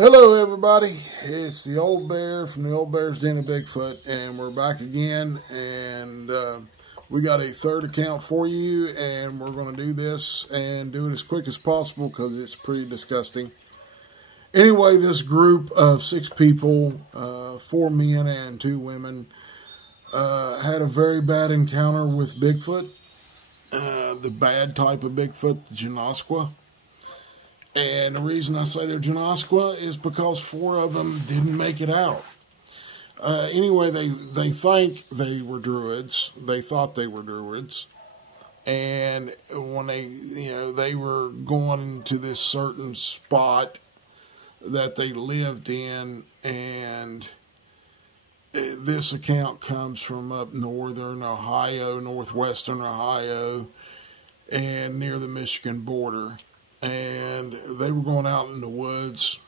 Hello everybody, it's the Old Bear from the Old Bear's Den of Bigfoot, and we're back again, and we got a third account for you, and we're going to do this and do it as quick as possible because it's pretty disgusting. Anyway, this group of 6 people, 4 men and 2 women, had a very bad encounter with Bigfoot, the bad type of Bigfoot, the Genoskwae. And the reason I say they're Genoskwae is because 4 of them didn't make it out. Anyway, they think they were Druids. They thought they were Druids. And when they were going to this certain spot that they lived in, and this account comes from up northern Ohio, northwestern Ohio, and near the Michigan border. And they were going out in the woods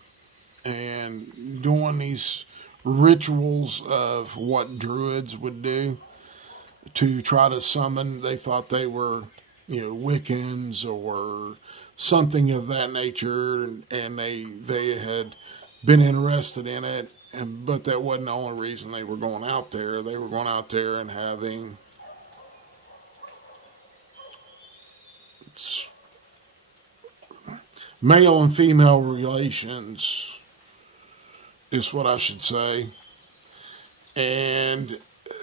and doing these rituals of what druids would do to try to summon. They thought they were, Wiccans or something of that nature, and they had been interested in it. But that wasn't the only reason they were going out there. They were going out there and having male and female relations, is what I should say. And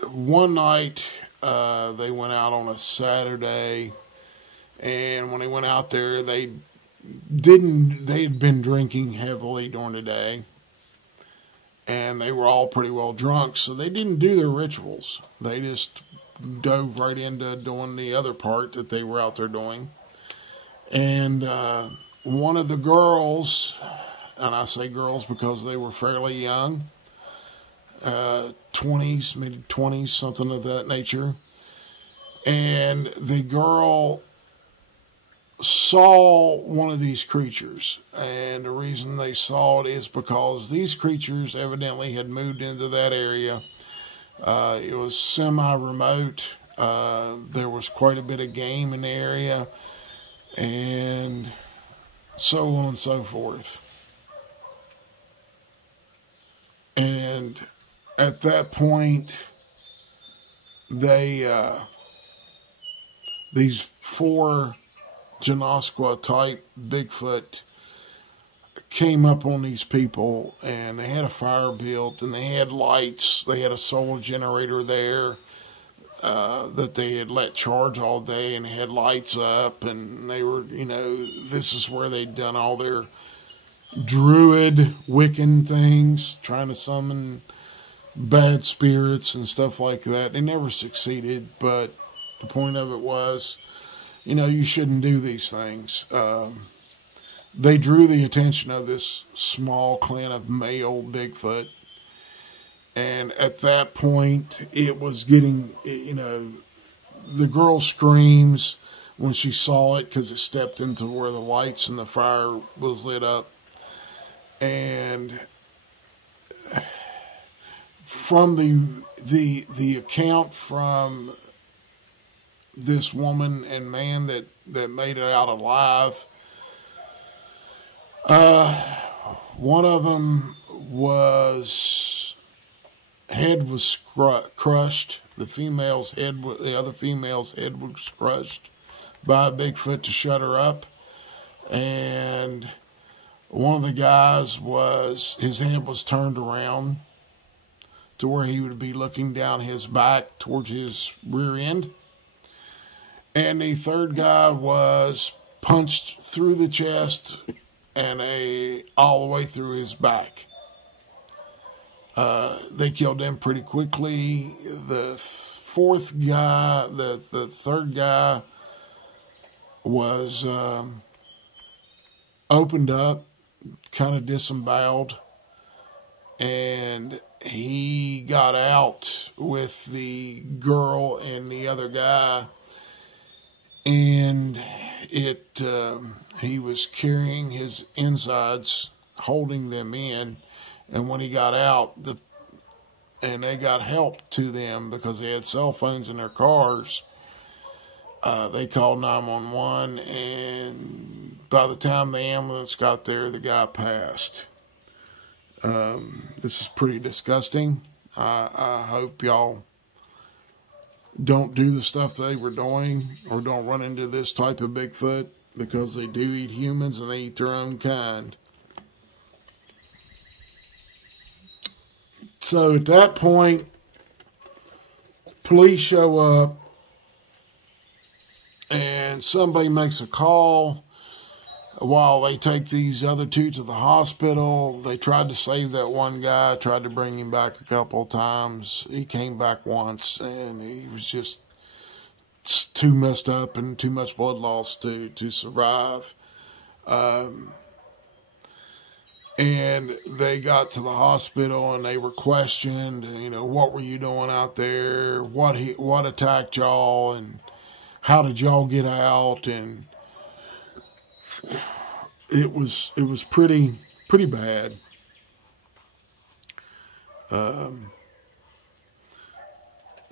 one night, they went out on a Saturday, and when they went out there, they had been drinking heavily during the day, and they were all pretty well drunk, so they didn't do their rituals. They just dove right into doing the other part that they were out there doing. And one of the girls, and I say girls because they were fairly young, 20s, maybe 20s, something of that nature. And the girl saw one of these creatures. And the reason they saw it is because these creatures evidently had moved into that area. It was semi-remote. There was quite a bit of game in the area. And so on and so forth. And at that point, these 4 Genoskwae type Bigfoot came up on these people, and they had a fire built, and they had lights. They had a solar generator there that they had let charge all day, and had lights up, and they were, this is where they'd done all their druid Wiccan things, trying to summon bad spirits and stuff like that. They never succeeded, but the point of it was, you shouldn't do these things. They drew the attention of this small clan of male Bigfoot. And at that point, it was getting, the girl screams when she saw it because it stepped into where the lights and the fire was lit up. And from the account from this woman and man that made it out alive, one of them head was crushed. The other female's head was crushed by a Bigfoot to shut her up. And one of the guys his head was turned around to where he would be looking down his back towards his rear end. And the third guy was punched through the chest and all the way through his back. They killed them pretty quickly. The fourth guy, the third guy was opened up, kind of disemboweled, and he got out with the girl and the other guy, and he was carrying his insides, holding them in, and when he got out, and they got help to them because they had cell phones in their cars, they called 911, and by the time the ambulance got there, the guy passed. This is pretty disgusting. I hope y'all don't do the stuff they were doing, or don't run into this type of Bigfoot, because they do eat humans and they eat their own kind. So at that point, police show up, and somebody makes a call. While they take these other two to the hospital, they tried to save that one guy, tried to bring him back a couple of times. He came back once, and he was just too messed up and too much blood loss to survive. And they got to the hospital, and they were questioned, you know, what were you doing out there? What attacked y'all, and how did y'all get out? And it was pretty bad.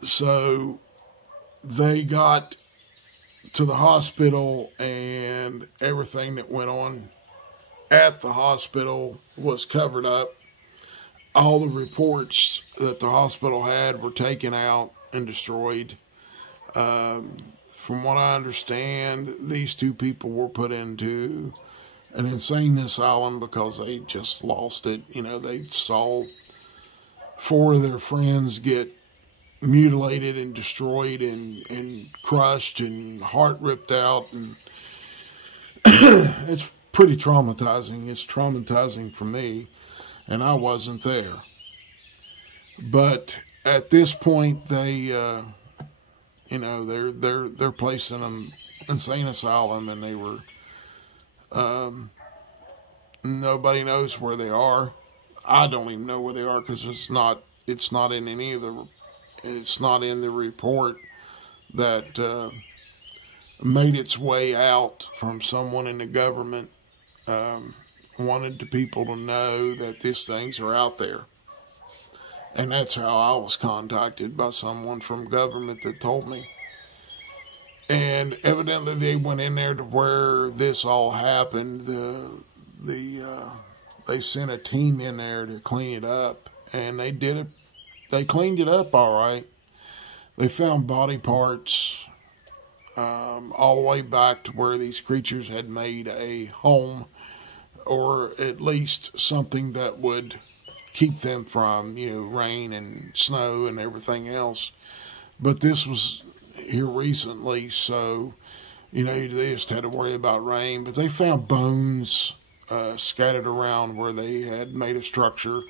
So they got to the hospital, and everything that went on at the hospital was covered up. All the reports that the hospital had were taken out and destroyed. From what I understand, these two people were put into an insane asylum because they just lost it. You know, they saw 4 of their friends get mutilated and destroyed and crushed and heart ripped out. And it's pretty traumatizing. It's traumatizing for me, and I wasn't there. But at this point, they, you know, they're placed in an insane asylum, and they were, nobody knows where they are. I don't even know where they are, because it's not in any of the, it's not in the report that made its way out from someone in the government. Wanted the people to know that these things are out there. And that's how I was contacted, by someone from government that told me. And evidently they went in there to where this all happened. They sent a team in there to clean it up, and they did it. They cleaned it up all right. They found body parts all the way back to where these creatures had made a home, or at least something that would keep them from, you know, rain and snow and everything else. But this was here recently, so, you know, they just had to worry about rain. But they found bones scattered around where they had made a structure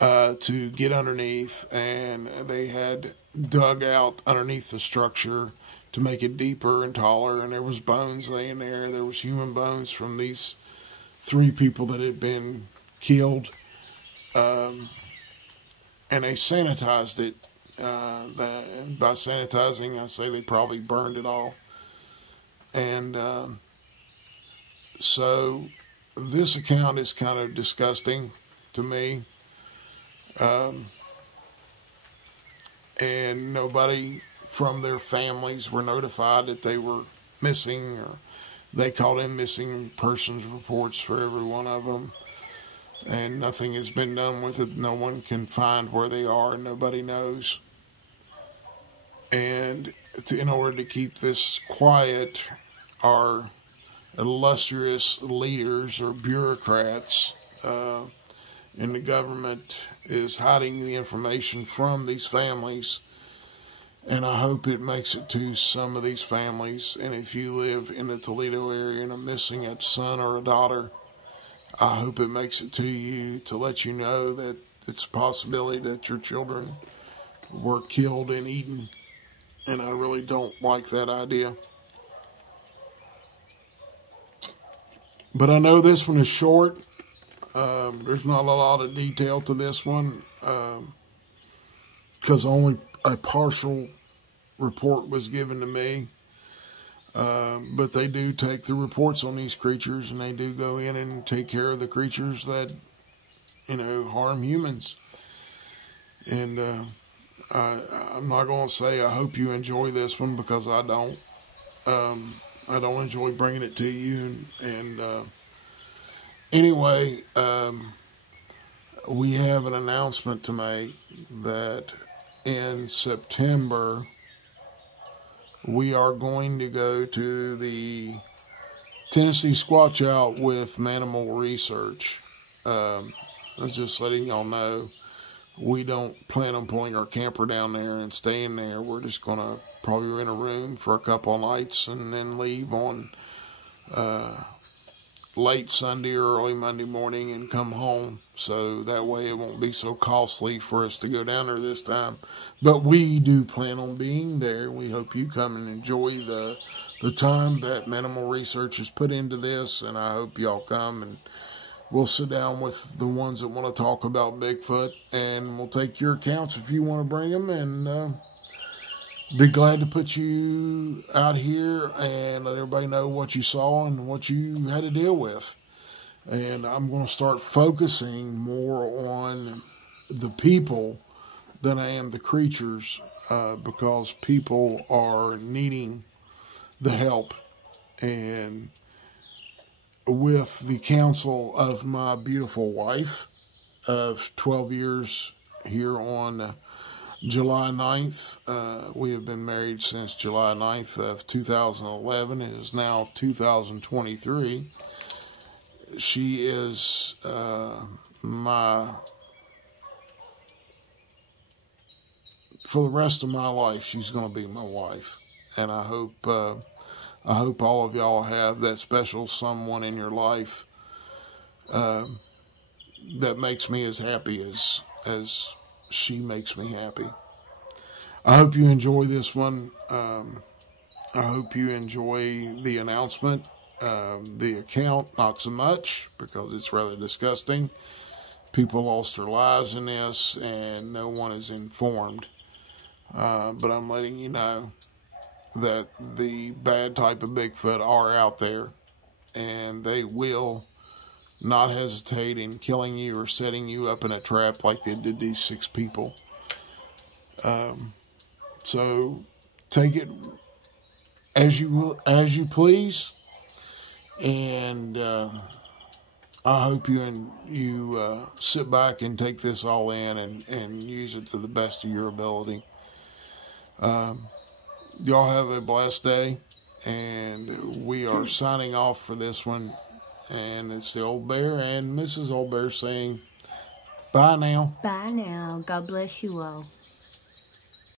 to get underneath, and they had dug out underneath the structure to make it deeper and taller, and there was bones laying there. There was human bones from these 3 people that had been killed, and they sanitized it. And by sanitizing, I say they probably burned it all. And so this account is kind of disgusting to me. And nobody from their families were notified that they were missing, or they called in missing persons reports for every one of them, and nothing has been done with it. No one can find where they are, and nobody knows. And in order to keep this quiet, our illustrious leaders or bureaucrats in the government is hiding the information from these families. And I hope it makes it to some of these families. And if you live in the Toledo area and are missing a son or a daughter, I hope it makes it to you to let you know that it's a possibility that your children were killed and eaten, and I really don't like that idea. But I know this one is short. There's not a lot of detail to this one, because only a partial report was given to me. But they do take the reports on these creatures, and they do go in and take care of the creatures that, harm humans. And I'm not going to say I hope you enjoy this one, because I don't. I don't enjoy bringing it to you. Anyway, we have an announcement to make that in September we are going to go to the Tennessee Squatch Out with Manimal Research. I was just letting y'all know we don't plan on pulling our camper down there and staying there. We're just going to probably rent a room for a couple of nights and then leave on late Sunday or early Monday morning and come home. So that way it won't be so costly for us to go down there this time. But we do plan on being there. We hope you come and enjoy the time that Manimal Research has put into this, and I hope y'all come, and we'll sit down with the ones that want to talk about Bigfoot, and we'll take your accounts if you want to bring them, and be glad to put you out here and let everybody know what you saw and what you had to deal with. And I'm going to start focusing more on the people than I am the creatures, because people are needing the help. And with the counsel of my beautiful wife of 12 years here on July 9th, we have been married since July 9th of 2011. It is now 2023. She is for the rest of my life, she's going to be my wife. And I hope all of y'all have that special someone in your life that makes me as happy as she makes me happy. I hope you enjoy this one. I hope you enjoy the announcement. The account, not so much, because it's rather disgusting. People lost their lives in this, and no one is informed. But I'm letting you know that the bad type of Bigfoot are out there, and they will not hesitate in killing you or setting you up in a trap like they did these 6 people. So take it as you please, and I hope you sit back and take this all in and use it to the best of your ability. Y'all have a blessed day, and we are signing off for this one. And it's the Old Bear and Mrs. Old Bear saying bye now. Bye now. God bless you all.